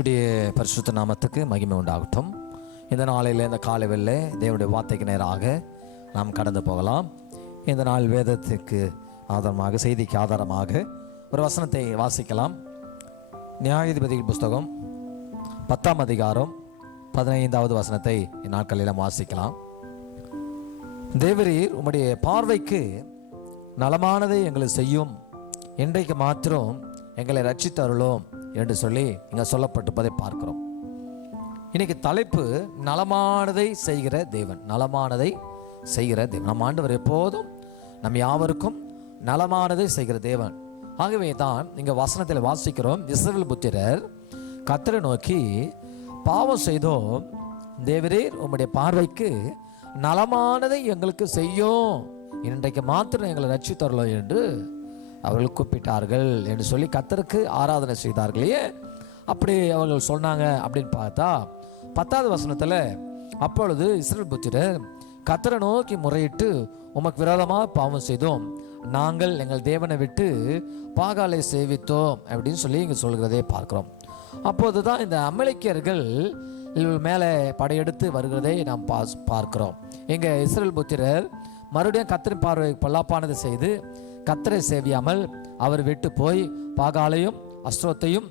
கர்த்தருடைய பரிசுத்த நாமத்துக்கு மகிமை உண்டாகட்டும். இந்த நாளில் இந்த காலை வேளையிலே தேவனுடைய வார்த்தைக்கு நேராக நாம் கடந்து போகலாம். இந்த நாள் வேதத்துக்கு ஆதாரமாக, செய்திக்கு ஆதாரமாக ஒரு வசனத்தை வாசிக்கலாம். நியாயாதிபதிகள் புஸ்தகம் 10ஆம் அதிகாரம் 15வது வசனத்தை இந்நாட்களில் நாம் வாசிக்கலாம். தேவரீர் உம்முடைய பார்வைக்கு நலமானதை எங்களை செய்யும், இன்றைக்கு மாத்திரம் எங்களை ரட்சித்தருளும் என்று சொல்லி இங்கே சொல்லப்பட்டிருப்பதை பார்க்கிறோம். இன்னைக்கு தலைப்பு நலமானதை செய்கிற தேவன். நலமானதை செய்கிற தேவன். நம் ஆண்டவர் எப்போதும் நம் யாவருக்கும் நலமானதை செய்கிற தேவன். ஆகவே தான் இங்கே வசனத்தில் வாசிக்கிறோம், இஸ்ரவேல் புத்திரர் கர்த்தரை நோக்கி பாவம் செய்தோம், தேவரீர் உம்முடைய பார்வைக்கு நலமானதை எங்களுக்கு செய்யும், இன்றைக்கு மாத்திரம் எங்களை ரட்சித்தருளும் என்று அவர்கள் கூப்பிட்டார்கள் என்று சொல்லி கர்த்தருக்கு ஆராதனை செய்தார்களே. அப்படி அவர்கள் சொன்னாங்க அப்படின்னு பார்த்தா 10வது வசனத்தில், அப்பொழுது இஸ்ரவேல் புத்திரர் கர்த்தரை நோக்கி முறையிட்டு உமக்கு விரோதமாக பாவம் செய்தோம், நாங்கள் எங்கள் தேவனை விட்டு பாகாலை சேவித்தோம் அப்படின்னு சொல்லி இங்கே சொல்கிறதே பார்க்கிறோம். அப்போது தான் இந்த அமலேக்கியர்கள் மேலே படையெடுத்து வருகிறதை நாம் பார்க்கிறோம். இங்கே இஸ்ரவேல் புத்திரர் மறுபடியும் கர்த்தரின் பார்வை பொல்லாப்பானதை செய்து கர்த்தரை சேவியாமல் அவர் விட்டு போய் பாகாலையும் அஸ்ரோத்தையும்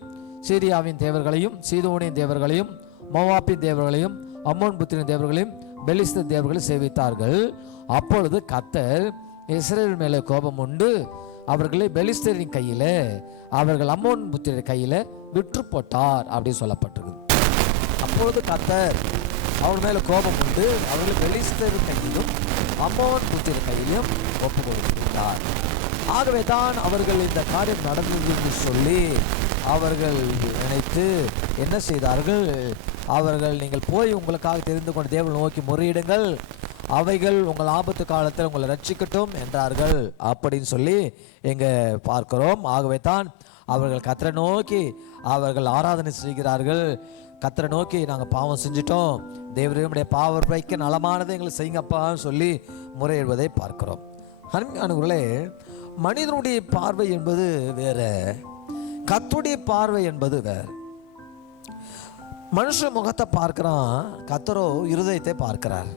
சீரியாவின் தேவர்களையும் சீதோனின் தேவர்களையும் மோவாப்பின் தேவர்களையும் அம்மோன் புத்திரின் தேவர்களையும் பெலிஸ்தர் தேவர்களையும் சேவித்தார்கள். அப்பொழுது கர்த்தர் இஸ்ரவேல் மேலே கோபம் உண்டு அவர்களை பெலிஸ்தரின் கையில், அவர்கள் அம்மோன் புத்திரின் கையில் விற்று போட்டார் அப்படின்னு சொல்லப்பட்டிருக்கு. அப்பொழுது கர்த்தர் அவர் மேலே கோபம் உண்டு அவர்களை பெலிஸ்தரின் கையிலும் அம்மோன் புத்திரின் கையிலும் ஒப்பு கொடுத்தார். ஆகவே தான் அவர்கள் இந்த காரியம் நடந்தது என்று சொல்லி அவர்கள் நினைத்து என்ன செய்தார்கள், அவர்கள் நீங்கள் போய் உங்களுக்காக தெரிந்து கொண்டு தேவனை நோக்கி முறையிடுங்கள், அவைகள் உங்கள் ஆபத்து காலத்தில் உங்களை ரட்சிக்கட்டும் என்றார்கள் அப்படின்னு சொல்லி எங்கே பார்க்கிறோம். ஆகவே தான் அவர்கள் கர்த்தரை நோக்கி அவர்கள் ஆராதனை செய்கிறார்கள். கர்த்தரை நோக்கி நாங்கள் பாவம் செஞ்சிட்டோம், தேவனுடைய பார்வைக்கு நலமானதை எங்களை செய்யுங்கப்பான்னு சொல்லி முறையிடுவதை பார்க்கிறோம். அன்பானவர்களே, மனிதனுடைய பார்வை என்பது வேற, கர்த்தருடைய பார்வை என்பது வேற. மனுஷ முகத்தை பார்க்கிறான், கர்த்தரோ இருதயத்தை பார்க்கிறார்.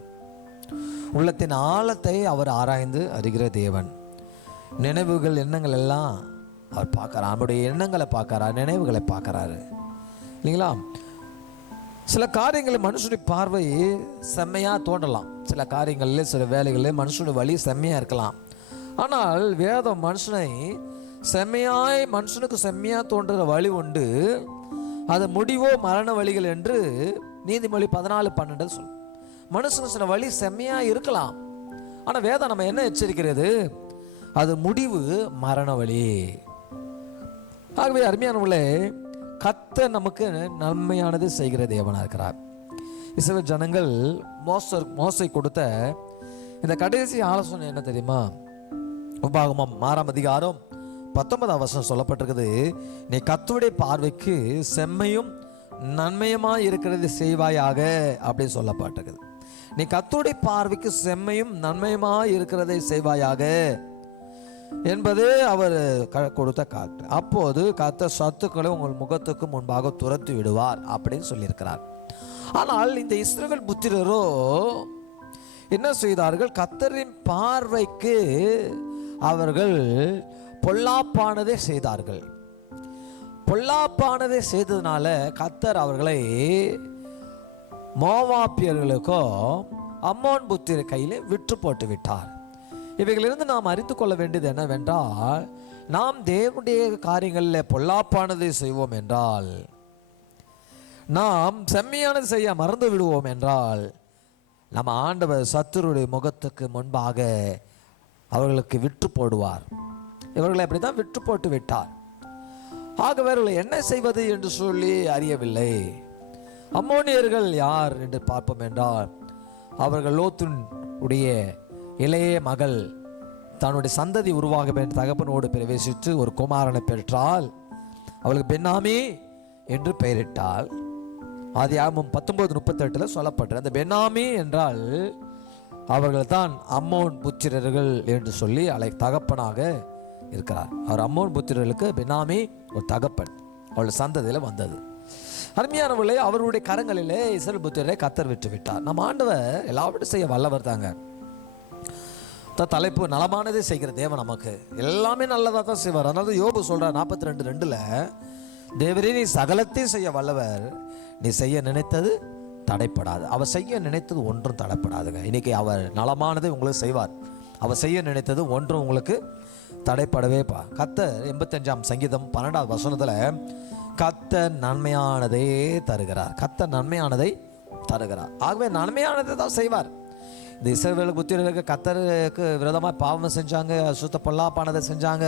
உள்ளத்தின் ஆழத்தை அவர் ஆராய்ந்து அறிகிற தேவன். நினைவுகள் எண்ணங்கள் எல்லாம் அவர் பார்க்கிறார். அவருடைய எண்ணங்களை பார்க்கிறார், நினைவுகளை பார்க்கிறாரு இல்லைங்களா? சில காரியங்கள் மனுஷனுடைய பார்வை செம்மையாக தோன்றலாம், சில காரியங்களில் சில வேலைகளில் மனுஷனுடைய வழி செம்மையாக இருக்கலாம். ஆனால் வேதம் மனுஷனை மனுஷனுக்கு செம்மையாக தோன்றுற வழி உண்டு, அது முடிவோ மரண வழிகள் என்று நீதிமொழி 14:12 சொல்லும். மனுஷனுக்கு சில வழி செம்மையாக இருக்கலாம், ஆனால் வேதம் நம்ம என்ன எச்சரிக்கிறது, அது முடிவு மரண வழி. ஆகவே அருமையானவர்களே, கர்த்தர் நமக்கு நன்மையானது செய்கிற தேவனாக இருக்கிறார். இஸ்ரவேல் ஜனங்கள் மோசை கொடுத்த இந்த கடைசி ஆலோசனை என்ன தெரியுமா? உபாகமம் 6ஆம் அதிகாரம் 19ஆம் வசனம் சொல்லப்பட்டிருக்குது, நீ கர்த்தருடைய பார்வைக்கு செம்மையும் நன்மையுமாய் இருக்கிறது செய்வாயாக அப்படின்னு சொல்லப்பட்டிருக்குது. நீ கர்த்தருடைய பார்வைக்கு செம்மையும் நன்மையுமாய் இருக்கிறதை செய்வாயாக என்பது அவர் கொடுத்த காட்டு. அப்போது கர்த்தர் சத்துக்களை உங்கள் முகத்துக்கு முன்பாக துரத்தி விடுவார் அப்படின்னு சொல்லியிருக்கிறார். ஆனால் இந்த இஸ்ரவேல் புத்திரரோ என்ன செய்தார்கள், கர்த்தரின் பார்வைக்கு அவர்கள் பொல்லாப்பானதை செய்தார்கள். பொல்லாப்பானதை செய்ததுனால கர்த்தர் அவர்களை மோவாப்பியர்களுக்கோ அம்மோன் புத்திர கையில் விற்று போட்டு விட்டார். இவைகளிலிருந்து நாம் அறிந்து கொள்ள வேண்டியது என்னவென்றால், நாம் தேவனுடைய காரியங்களில் பொல்லாப்பானதை செய்வோம் என்றால், நாம் செம்மையானது செய்ய மறந்து விடுவோம் என்றால், நம்ம ஆண்டவர் சத்துருடைய முகத்துக்கு முன்பாக அவர்களுக்கு விற்று போடுவார். இவர்களை அப்படி தான் விற்று போட்டு விட்டார். ஆகவே அவர்களை என்ன செய்வது என்று சொல்லி அறியவில்லை. அம்மோனியர்கள் யார் என்று பார்ப்போம் என்றால், அவர்கள் லோத்தின் உடைய இளைய மகள் தன்னுடைய சந்ததி உருவாக வேண்டும் தகப்பனோடு பிரவேசித்து ஒரு குமாரனை பெற்றால் அவளுக்கு பென்னாமி என்று பெயரிட்டாள். ஆதியாகமம் 19:38 சொல்லப்பட்ட அந்த பென்னாமி என்றால் அவர்கள் தான் அம்மோன் புத்திரர்கள் என்று சொல்லி தகப்பனாக இருக்கிறார். அவர் அம்மோன் புத்திரர்களுக்கு பென்னாமி ஒரு தகப்பன், அவள் சந்ததியில் வந்தது. அருமையானவர்களே, அவருடைய கரங்களிலே இஸ்ரவேல் புத்திரரை கர்த்தர் விட்டு விட்டார். நம்ம ஆண்டவர் எல்லாவற்றையும் செய்ய வல்லவர் தாங்க. தலைப்பு நலமானதே செய்கிற தேவன். நமக்கு எல்லாமே நல்லதாக தான் செய்வார். அதனால யோபு சொல்றார் 42:2, தேவரே நீ சகலத்தையும் செய்ய வல்லவர், நீ செய்ய நினைத்தது தடைப்படாது. அவர் செய்ய நினைத்தது ஒன்றும் தடைப்படாதுங்க. இன்னைக்கு அவர் நலமானதை உங்களுக்கு செய்வார். அவர் செய்ய நினைத்தது ஒன்றும் உங்களுக்கு தடைப்படவே கர்த்தர் 85ஆம் சங்கீதம் 12வது வசனத்தில் கர்த்தர் நன்மையானதே தருகிறார். கர்த்தர் நன்மையானதை தருகிறார். ஆகவே நன்மையானதை தான் செய்வார். இந்த இஸ்ரவேல் புத்திரருக்கு கர்த்தருக்கு விரோதமாக பாவம் செஞ்சாங்க, சுத்த பொல்லாப்பானதை செஞ்சாங்க,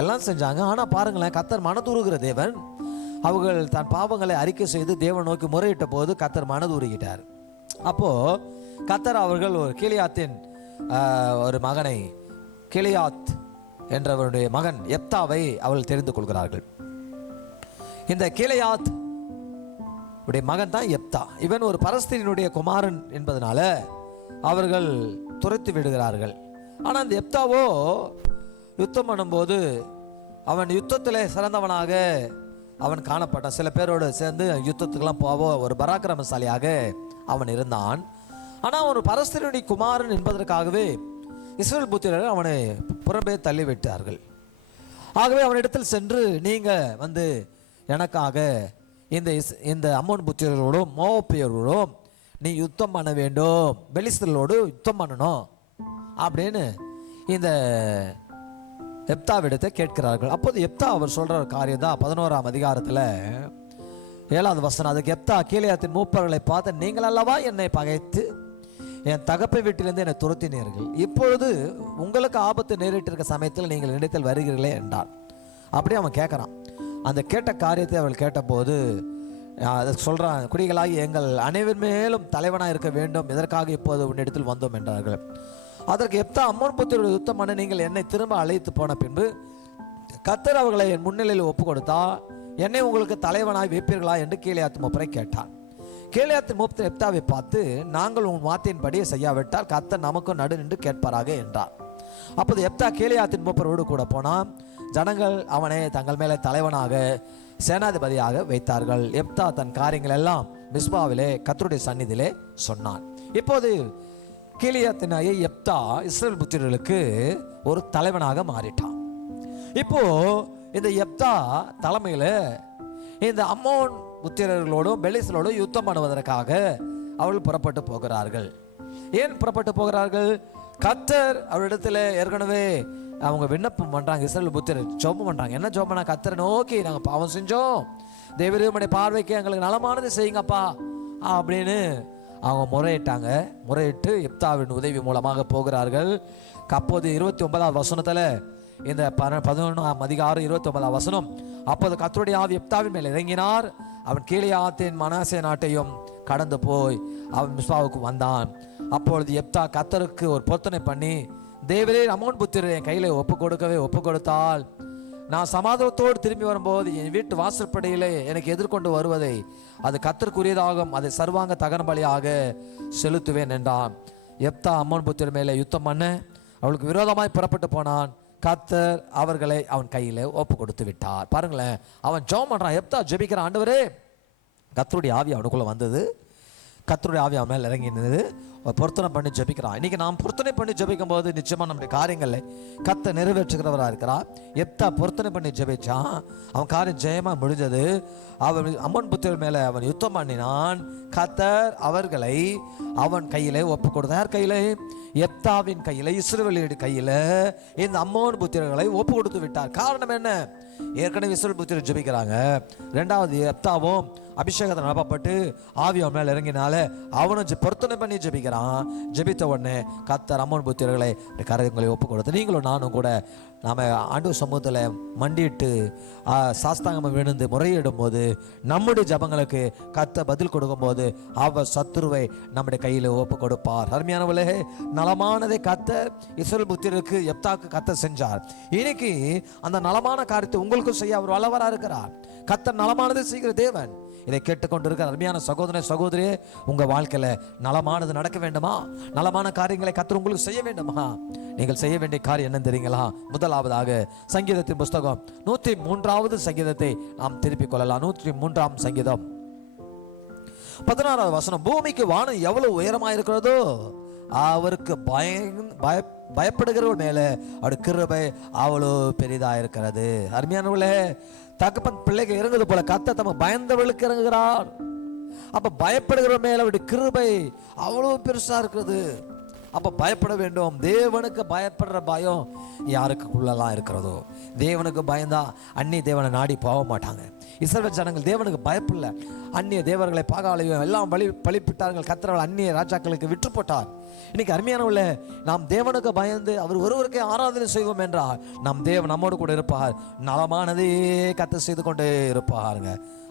எல்லாம் செஞ்சாங்க. ஆனால் பாருங்களேன், கர்த்தர் மனதுருகிற தேவன். அவர்கள் தன் பாவங்களை அறிக்கை செய்து தேவன் நோக்கி முறையிட்ட போது கர்த்தர் மனதுருகிட்டார். அப்போது கர்த்தர் அவர்கள் ஒரு கீலியாத்தின் ஒரு மகனை, கீலியாத் என்றவருடைய மகன் எப்தாவை அவர்கள் தெரிந்து கொள்கிறார்கள். இந்த கீலியாத் உடைய மகன் தான் எப்தா. இவன் ஒரு பரஸ்தீனுடைய குமாரன் என்பதனால அவர்கள் துரத்தி விடுகிறார்கள். ஆனால் அந்த எப்தாவோ யுத்தம் பண்ணும்போது அவன் யுத்தத்தில் சிறந்தவனாக அவன் காணப்பட்டான். சில பேரோடு சேர்ந்து யுத்தத்துக்கெல்லாம் போவோ ஒரு பராக்கிரமசாலியாக அவன் இருந்தான். ஆனால் அவன் ஒரு பரஸ்தீனுடைய குமாரன் என்பதற்காகவே இஸ்ரவேல் புத்திரர் அவனை புறம்பே தள்ளிவிட்டார்கள். ஆகவே அவனிடத்தில் சென்று நீங்கள் வந்து எனக்காக இந்த அம்மோன் புத்திரர்களோடும் மோவாபியர்களோடும் நீ யுத்தம் பண்ண வேண்டும், பெலிஸ்தர்களோடு யுத்தம் பண்ணணும் அப்படின்னு இந்த எப்தாவிடத்தை கேட்கிறார்கள். அப்போது எப்தா அவர் சொல்கிற காரியம் தான் 11ஆம் அதிகாரத்தில் 7வது வசனம். அதுக்கு எப்தா கீலேயாத்தின் மூப்பர்களை பார்த்து, நீங்கள் அல்லவா என்னை பகைத்து என் தகப்பை வீட்டிலிருந்து என்னை துரத்தினீர்கள், இப்பொழுது உங்களுக்கு ஆபத்து நேரிட்டிருக்க சமயத்தில் நீங்கள் இடத்தில் வருகிறீர்களே என்றான். அப்படியே அவன் கேட்குறான். அந்த கேட்ட காரியத்தை அவள் கேட்டபோது அதை சொல்கிறான், குடிகளாகி எங்கள் அனைவர் மேலும் தலைவனாக இருக்க வேண்டும், இதற்காக இப்போது உன்னிடத்தில் வந்தோம் என்றார்கள். அதற்கு எப்தா, அம்மோன் புத்திரருடைய யுத்தம் பண்ண நீங்கள் என்னை திரும்ப அழைத்து போன பின்பு கர்த்தர் அவர்களை என் முன்னிலையில் ஒப்பு கொடுத்தா என்னை உங்களுக்கு தலைவனாய் வைப்பீர்களா என்று கீலேயாத் மூப்பரை கேட்டான். கீலேயாத்தின் மூப்பர் எப்தாவை பார்த்து, நாங்கள் உன் வார்த்தையின்படி செய்யாவிட்டால் கர்த்தர் நமக்கும் நடு நின்று கேட்பாராக என்றார். அப்போது எப்தா கீலேயாத்தின் மூப்பரோடு கூட போனான். ஜனங்கள் அவனை தங்கள் மேலே தலைவனாக சேனாதிபதியாக வைத்தார்கள். எப்தா தன் காரியங்கள் எல்லாம் மிஸ்பாவிலே கர்த்தருடைய சந்நிதியிலே சொன்னான். இப்போது கீலேயாத்தினாகிய எப்தா இஸ்ரவேல் புத்திரர்களுக்கு ஒரு தலைவனாக மாறிட்டான். இப்போ இந்த எப்தா தலைமையில் இந்த அம்மோன் புத்திரர்களோடும் பெலிஸ்தரோடும் யுத்தம் பண்ணுவதற்காக அவர்கள் புறப்பட்டு போகிறார்கள். ஏன் புறப்பட்டு போகிறார்கள்? கர்த்தர் அவரிடத்தில் ஏற்கனவே அவங்க விண்ணப்பம் பண்ணுறாங்க. இஸ்ரவேல் புத்திரர் ஜெபம் பண்ணுறாங்க. என்ன ஜெபம் பண்ணா? கர்த்தரை நோக்கி நாங்கள் பாவம் செஞ்சோம், தேவரே உம்முடைய பார்வைக்கு எங்களுக்கு நலமானது செய்யுங்கப்பா அப்படின்னு அவங்க முறையிட்டாங்க. முறையிட்டு எப்தாவின் உதவி மூலமாக போகிறார்கள். அப்போது 29வது வசனத்தில் இந்த 11ஆம் அதிகாரம் 29வது வசனம், அப்போது கர்த்தருடைய ஆவி எப்தாவின் மேல் இறங்கினார். அவன் கீலேயாத்தின் மனாசே நாட்டையும் கடந்து போய் அவன் மிஸ்பாவுக்கு வந்தான். அப்பொழுது எப்தா கர்த்தருக்கு ஒரு பொருத்தனை பண்ணி, தேவரே அம்மோன் புத்திரரை என் கையில் ஒப்பு கொடுத்தால் நான் சமாதானத்தோடு திரும்பி வரும்போது என் வீட்டு வாசற்படியிலே எனக்கு எதிர்கொண்டு வருவதை அது கர்த்தருக்குரியதாகும், அதை சர்வாங்க தகன பலியாக செலுத்துவேன் என்றான். எப்தா அம்மோன் புத்திரர் மேலே யுத்தம் பண்ண அவளுக்கு விரோதமாய் புறப்பட்டு போனான். கர்த்தர் அவர்களை அவன் கையில் ஒப்பு கொடுத்து விட்டார். பாருங்களேன், அவன் ஜெபம் பண்ணுறான். எப்தா ஜெபிக்கிறான், ஆண்டவரே, கர்த்தருடைய ஆவி அவனுக்குள்ளே வந்தது, கர்த்தருடைய ஆவி அவன் மேல் இறங்கினது, பொருத்தனை பண்ணி ஜெபிக்கிறான். இன்றைக்கி நாம் பொருத்தனை பண்ணி ஜெபிக்கும் போது நிச்சயமாக நம்முடைய காரியங்களை கர்த்தர் நிறைவேற்றுகிறவராக இருக்கிறார். எப்தா பொருத்தனை பண்ணி ஜெபிச்சான், அவன் காரியம் ஜெயமாக முடிஞ்சது. அவன் அம்மோன் புத்திரர் மேலே அவன் யுத்தம் பண்ணினான். கர்த்தர் அவர்களை அவன் கையில் ஒப்பு கொடுத்தார். யார் கையில்? எப்தாவின் கையில், இஸ்ரவேலின் கையில் இந்த அம்மோன் புத்திரர்களை ஒப்பு கொடுத்து விட்டார். காரணம் என்ன? ஏற்கனவே இஸ்ரவேல் புத்திரர் ஜெபிக்கிறாங்க. ரெண்டாவது எப்தாவும் அபிஷேகத்தை நிரப்பப்பட்டு ஆவி அவன் மேலே இறங்கினால அவனும் பொருத்தனை பண்ணி ஜெபிக்கிறான். ஜெபித்த உடனே கர்த்தர் அம்மோன் புத்திரர்களை கரங்களை ஒப்பு கொடுத்து, நீங்களும் நானும் கூட நாம் ஆண்டவர் சமூகத்தில் மண்டிட்டு சாஸ்தாங்கமாக விழுந்து முறையிடும் போது நம்முடைய ஜபங்களுக்கு கர்த்தர் பதில் கொடுக்கும்போது அவர் சத்துருவை நம்முடைய கையில் ஒப்பு கொடுப்பார். அருமையானவர்களே, நலமானதை கர்த்தர் இஸ்ரவேல் புத்திரருக்கு எப்தாக்கு கர்த்தர் செஞ்சார். இன்னைக்கு அந்த நலமான காரியத்தை உங்களுக்கும் செய்ய அவர் வல்லவராக இருக்கிறார். கர்த்தர் நலமானதை செய்கிற தேவன். இதை கேட்டுக்கொண்டிருக்கிற அருமையான சகோதரனே, சகோதரியே, உங்கள் வாழ்க்கையில் நலமானது நடக்க வேண்டுமா? நலமான காரியங்களை கர்த்தர் உங்களுக்கு செய்ய வேண்டுமா? நீங்கள் செய்ய வேண்டிய காரியம் என்ன தெரியுங்களா? முதலாவதாக சங்கீதத்தின் புஸ்தகம் 103வது சங்கீதத்தை நாம் திருப்பிக் கொள்ளலாம். 103ஆம் சங்கீதம் 16வது வசனம், பூமிக்கு வானம் எவ்வளவு உயரமாக இருக்கிறதோ அவருக்கு பயப்படுகிறவர் மேல அவருடைய கிருபை அவ்வளோ பெரிதா இருக்கிறது. அருமையானவர்களே, தகப்பன் பிள்ளைக்கு இறங்குது போல கர்த்தர் தமக்கு பயந்தவர்களுக்கு இறங்குகிறார். அப்ப பயப்படுகிறவர் மேல அவருடைய கிருபை அவ்வளோ பெருசா இருக்குது. அப்ப பயப்பட வேண்டும். தேவனுக்கு பயப்படுற பயம் யாருக்குள்ளலாம் இருக்கிறதோ, தேவனுக்கு பயந்தா அந்நிய தேவனை நாடி போக மாட்டாங்க. இஸ்ரவேல் ஜனங்கள் தேவனுக்கு பயப்படல. அந்நிய தேவர்களை பாகாலையும் எல்லாம் பலிப்பிட்டார்கள். கர்த்தர் அந்நிய ராஜாக்களுக்கு விற்று போட்டார். இன்னைக்கு அருமையானவர்களே, நாம் தேவனுக்கு பயந்து அவர் ஒருவருக்கே ஆராதனை செய்வோம் என்றால் நம் தேவன் நம்மோடு கூட இருப்பார். நலமானதே கர்த்தர் செய்து கொண்டே இருப்பாருங்க.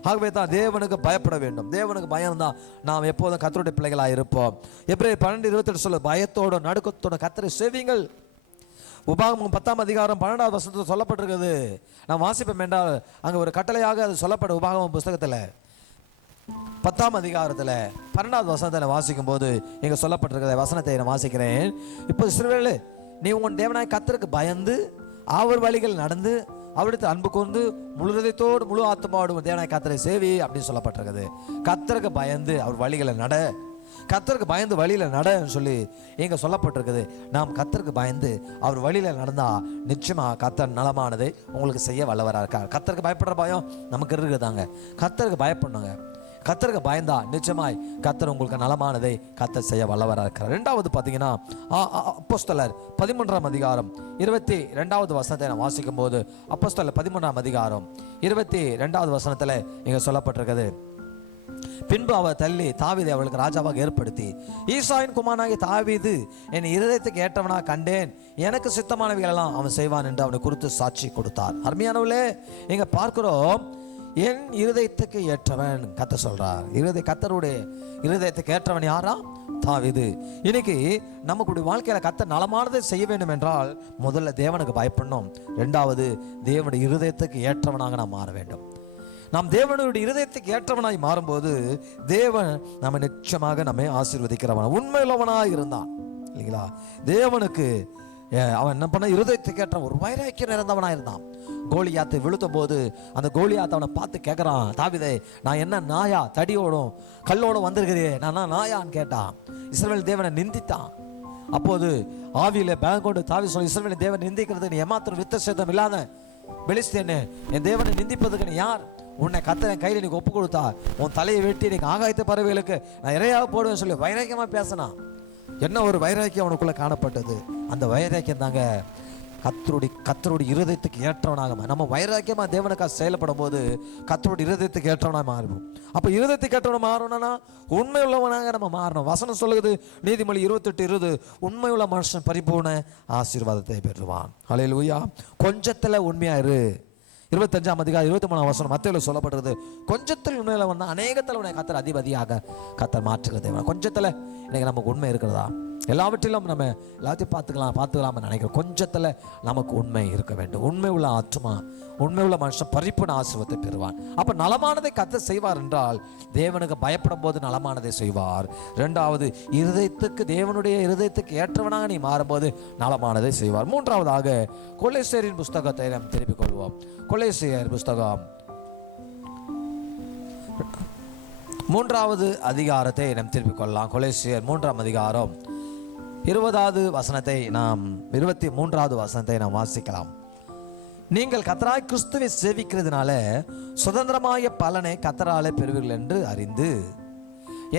ஆகவே தான் தேவனுக்கு பயப்பட வேண்டும். தேவனுக்கு பயம்தான் நாம் எப்போதும் கர்த்தருடைய பிள்ளைகளாக இருப்போம். எபிரேயர் 12:28 சொல்ல, பயத்தோட நடுக்கத்தோட கர்த்தரை சேவியுங்கள். உபாகமம் 10ஆம் அதிகாரம் 12வது வசனத்தில் சொல்லப்பட்டிருக்கிறது. நான் வாசிப்போம் என்றால் அங்கே ஒரு கட்டளையாக அது சொல்லப்பட்ட உபாகமம் புஸ்தகத்தில் 10ஆம் அதிகாரத்தில் 12வது வசனத்தை வாசிக்கும் போது இங்கே சொல்லப்பட்டிருக்கிற வசனத்தை நான் வாசிக்கிறேன். இப்போ இஸ்ரவேலே, நீ உன் தேவனாய் கர்த்தருக்கு பயந்து அவர் வழிகள் நடந்து அவரிடத்தில் அன்பு கூர்ந்து முழு இதயத்தோடு முழு ஆத்மாவோடு தேவனாய் கர்த்தரை சேவி அப்படின்னு சொல்லப்பட்டிருக்குது. கர்த்தருக்கு பயந்து அவர் வழிகளை நட, கர்த்தருக்கு பயந்து வழியில நடன்னு சொல்லி இங்க சொல்லப்பட்டிருக்குது. நாம் கர்த்தருக்கு பயந்து அவர் வழியில நடந்தா நிச்சயமா கர்த்தர் நலமானதை உங்களுக்கு செய்ய வல்லவராக இருக்கார். கர்த்தருக்கு பயப்படுற பயம் நமக்கு இருக்குதாங்க. கர்த்தருக்கு பயப்படணுங்க. கர்த்தருக்கு பயந்தா நிச்சயமாய் கர்த்தர் உங்களுக்கு நலமானதை கர்த்தர் செய்ய வல்லவராக இருக்கிறார். ரெண்டாவது பார்த்தீங்கன்னா அப்போஸ்தலர் 13ஆம் அதிகாரம் 22வது வசனத்தை நான் வாசிக்கும் போது, அப்போஸ்தலர் 13ஆம் அதிகாரம் 22வது வசனத்தில் இங்கே சொல்லப்பட்டிருக்கிறது, பின்பு அவர் தள்ளி தாவீதை அவளுக்கு ராஜாவாக ஏற்படுத்தி, ஈசாயின் குமாரனாகிய தாவீது என் இருதயத்துக்கு ஏற்றவனாக கண்டேன், எனக்கு சித்தமானவைகள் எல்லாம் அவன் செய்வான் என்று அவனை குறித்து சாட்சி கொடுத்தார். அருமையானவர்களே, இங்க பார்க்கிறோம், என் இருதயத்துக்கு ஏற்றவன் கர்த்தர் சொல்றார். கர்த்தருடைய இருதயத்துக்கு ஏற்றவன் யாரா? தாவீது. இன்னைக்கு நமக்குடைய வாழ்க்கையில கர்த்தர் நலமானதை செய்ய வேண்டும் என்றால் முதல்ல தேவனுக்கு பயப்படணும். இரண்டாவது, தேவனுடைய இருதயத்துக்கு ஏற்றவனாக நாம் மாற வேண்டும். நாம் தேவனுடைய இருதயத்துக்கு ஏற்றவனாய் மாறும்போது தேவன் நம்ம நிச்சயமாக நம்மை ஆசீர்வதிக்கிறவன் உண்மையுள்ளவனாய் இருந்தான் இல்லைங்களா? தேவனுக்கு அவன் என்ன பண்ண, இருதயத்துக்கு ஏற்ற ஒரு வைராக்கியம் நிறைந்தவனாக இருந்தான். கோலியாத்தை விழுத்தும் போது அந்த கோலியாத்தை அவனை பார்த்து கேட்குறான், தாவீதே, நான் என்ன நாயா தடியோடும் கல்லோடும் வந்திருக்கிறே, நான் நாயான்னு கேட்டான். இஸ்ரவேல் தேவனை நிந்தித்தான். அப்போது ஆவியில பேங்க் கொண்டு தாவீது சொல்லி, இஸ்ரவேல் தேவன் நிந்திக்கிறது நீ ஏமாத்திரம் வித்த சேதம் இல்லாத பெலிஸ்தேனே, என் தேவனை நிந்திப்பதுக்கு நீ யார்? உன்னை கர்த்தர் என் கையில் நீங்க ஒப்பு கொடுத்தா உன் தலையை வெட்டி நீங்க ஆகாயத்த பறவைகளுக்கு நான் இறையாக போடுவேன்னு சொல்லி வைராக்கியமா பேசினான். என்ன ஒரு வைராக்கியம் அவனுக்குள்ள காணப்பட்டது. அந்த வைராக்கியம் தாங்க கர்த்தருடைய இருதயத்துக்கு ஏற்றவனாக நம்ம வைராக்கியமா தேவனுக்காக செயல்படும் போது கர்த்தருடைய இருதயத்துக்கு ஏற்றவனாக மாறுவோம். அப்ப இருதயத்துக்கு ஏற்றவன மாறணும்னா உண்மை உள்ளவனாக நம்ம மாறணும். வசனம் சொல்லுது, நீதிமொழி 28:20, உண்மை உள்ள மனுஷன் பரிபூர்ண ஆசீர்வாதத்தை பெறுவான். ஹல்லேலூயா. கொஞ்சத்துல உண்மையா இரு. 25ஆம் அதிகாரம் 23ஆம் வசனம் மத்தேயுல சொல்லப்படுறது, கொஞ்சத்தில் உண்மையில வந்தா அநேகத்தில் உன்னை கர்த்தர் அதிபதியாக கர்த்தர் மாற்றுகிற தேவன். கொஞ்சத்துல இன்னைக்கு நமக்கு உண்மை இருக்கிறதா? எல்லாவற்றிலும் நம்ம எல்லாத்தையும் பார்த்துக்கலாம் நினைக்கிறோம். கொஞ்சத்துல நமக்கு உண்மை இருக்க வேண்டும். உண்மை உள்ள ஆத்மா, உண்மை உள்ள மனுஷன் பரிபூர்ண ஆசீர்வாதத்தை பெறுவான். அப்ப நலமானதை கர்த்தர் செய்வார் என்றால் தேவனுக்கு பயப்படும் போது நலமானதை செய்வார். இரண்டாவது, தேவனுடைய இருதயத்துக்கு ஏற்றவனாக நீ மாறும்போது நலமானதை செய்வார். மூன்றாவதாக கொலேசியரின் புஸ்தகத்தை நாம் திருப்பிக் கொள்வோம். கொலேசியர் புஸ்தகம் 3வது அதிகாரத்தை நாம் திருப்பிக் கொள்ளலாம். கொலேசியர் 3ஆம் அதிகாரம் 23வது வசனத்தை நாம் வாசிக்கலாம். நீங்கள் கர்த்தராய் கிறிஸ்துவை சேவிக்கிறதுனால சுதந்திரமாய பலனை கர்த்தராலே பெறுவீர்கள் என்று அறிந்து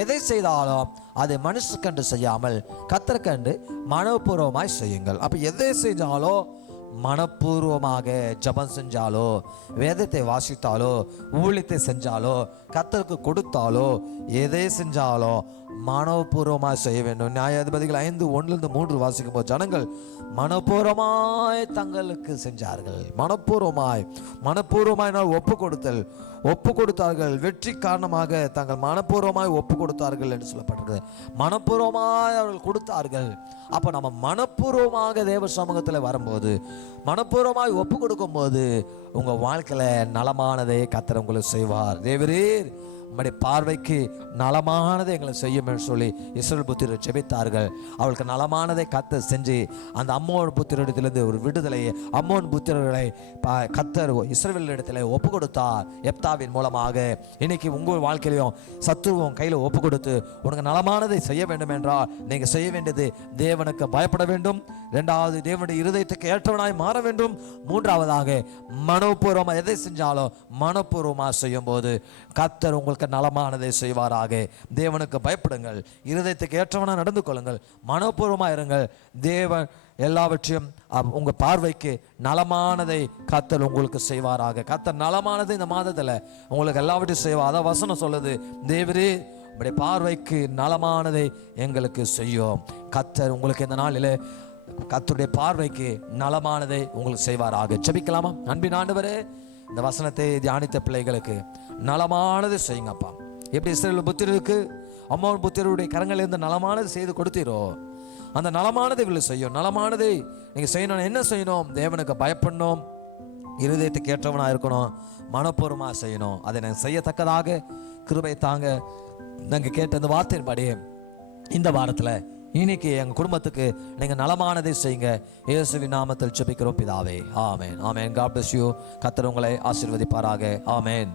எதை செய்தாலும் அதை மனுஷக்கண்டு செய்யாமல் கர்த்தருக்கண்டு மனப்பூர்வமாய் செய்யுங்கள். அப்ப எதை செஞ்சாலும் மனப்பூர்வமாக ஜபம் செஞ்சாலோ, வேதத்தை வாசித்தாலோ, ஊழியத்தை செஞ்சாலோ, கர்த்தருக்கு கொடுத்தாலோ, எதை செஞ்சாலோ மனப்பூர்வமாக செய்ய வேண்டும். நியாயாதிபதிகள் 5:1-3 வாசிக்கும் போது ஜனங்கள் மனப்பூர்வமாய் தங்களுக்கு செஞ்சார்கள். மனப்பூர்வமாய் ஒப்பு கொடுத்தார்கள். வெற்றி காரணமாக தாங்கள் மனப்பூர்வமாய் ஒப்பு கொடுத்தார்கள் என்று சொல்லப்பட்டிருக்கிறது. மனப்பூர்வமாய் அவர்கள் கொடுத்தார்கள். அப்ப நம்ம மனப்பூர்வமாக தேவ சமூகத்தில் வரும்போது, மனப்பூர்வமாய் ஒப்பு கொடுக்கும் போது உங்க வாழ்க்கையில நலமானதை கர்த்தர் உங்களுக்கு செய்வார். தேவரீர் உம்முடைய பார்வைக்கு நலமானதை எங்களை செய்யும் என்று சொல்லி இஸ்ரவேல் புத்திரர் ஜெபித்தார்கள். அவளுக்கு நலமானதை கர்த்தர் செஞ்சு அந்த அம்மோன் புத்திரரிடத்திலிருந்து ஒரு விடுதலையை, அம்மோன் புத்திரர்களை கர்த்தர் இஸ்ரவேலிடத்தில் ஒப்பு கொடுத்தார் எப்தாவின் மூலமாக. இன்னைக்கு உங்கள் வாழ்க்கையிலையும் சத்துருவும் கையில் ஒப்பு கொடுத்து உனக்கு நலமானதை செய்ய வேண்டும் என்றால் நீங்கள் செய்ய வேண்டியது தேவனுக்கு பயப்பட வேண்டும். இரண்டாவது, தேவனுடைய இருதயத்துக்கு ஏற்றவனாய் மாற வேண்டும். மூன்றாவதாக, மனப்பூர்வமாக எதை செஞ்சாலும் மனப்பூர்வமாக செய்யும் போது கர்த்தர் உங்களுக்கு நலமானதை செய்வாராக. தேவனுக்கு பயப்படுங்கள், இருதயத்துக்கு ஏற்றவனாக நடந்து கொள்ளுங்கள், மனப்பூர்வமாக இருங்கள். தேவன் எல்லாவற்றையும் உங்க பார்வைக்கு நலமானதை கர்த்தர் உங்களுக்கு செய்வாராக. கர்த்தர் நலமானதை இந்த மாதத்தில் உங்களுக்கு எல்லாவற்றையும் செய்வார். அதான் வசனம் சொல்லுது, தேவரே உங்களுடைய பார்வைக்கு நலமானதை எங்களுக்கு செய்யும். கர்த்தர் உங்களுக்கு இந்த நாளில் கர்த்தருடைய பார்வைக்கு நலமானதை உங்களுக்கு செய்வாராக. ஜெபிக்கலாமா? அன்பின் ஆண்டவரே, இந்த வசனத்தை தியானித்த பிள்ளைகளுக்கு நலமானது செய்யுங்கப்பா. எப்படி இஸ்ரவேல் புத்திரருக்கு அம்மோன் புத்திரருடைய கரங்களிலிருந்து நலமானது செய்து கொடுத்தீரோ, அந்த நலமானதை இவ்வளவு செய்யும். நலமானதை நீங்கள் செய்யணும். என்ன செய்யணும்? தேவனுக்கு பயப்படணும், இருதயத்துக்கு ஏற்றவனாக இருக்கணும், மனப்பூர்வமாக செய்யணும். அதை நாங்கள் செய்யத்தக்கதாக கிருபை தாங்க. நாங்கள் கேட்ட இந்த வார்த்தையின்படி இந்த வாரத்தில் இன்னைக்கு எங்கள் குடும்பத்துக்கு நீங்கள் நலமானதை செய்யுங்க. இயேசுவின் நாமத்தில் ஜெபிக்கிறோம் பிதாவே. ஆமென், ஆமென். God bless you. கர்த்தர் உங்களை ஆசீர்வதிப்பாராக. ஆமென்.